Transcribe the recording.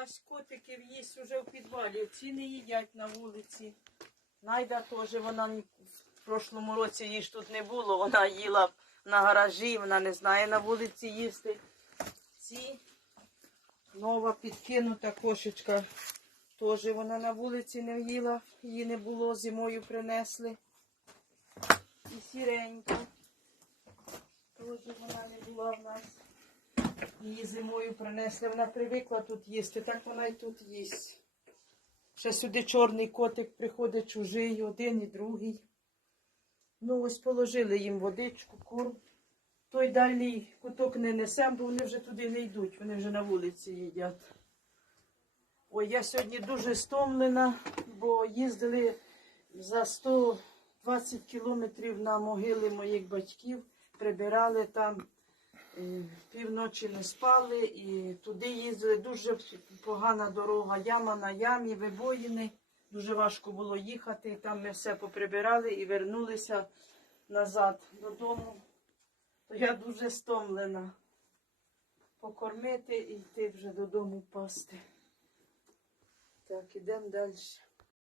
Часть котиків їсть уже в підвалі, ці не їдять на вулиці. Найда теж вона в прошлому році її ж тут не було, вона їла на гаражі, вона не знає на вулиці їсти. Ці нова підкинута кошечка. Теж вона на вулиці не їла, її не було, зимою принесли. І сіренька. Теж вона не була в нас. Її зимою принесли, вона привикла тут їсти, так вона і тут їсть. Ще сюди чорний котик приходить чужий, один і другий. Ну, ось положили їм водичку, корм. Той дальній куток не несемо, бо вони вже туди не йдуть, вони вже на вулиці їдять. Ой, я сьогодні дуже стомлена, бо їздили за 120 кілометрів на могили моїх батьків, прибирали там, півночі не спали і туди їздили. Дуже погана дорога, яма на ямі, вибоїни. Дуже важко було їхати. Там ми все поприбирали і вернулися назад додому. То я дуже стомлена. Покормити і йти вже додому пасти. Так, ідемо далі.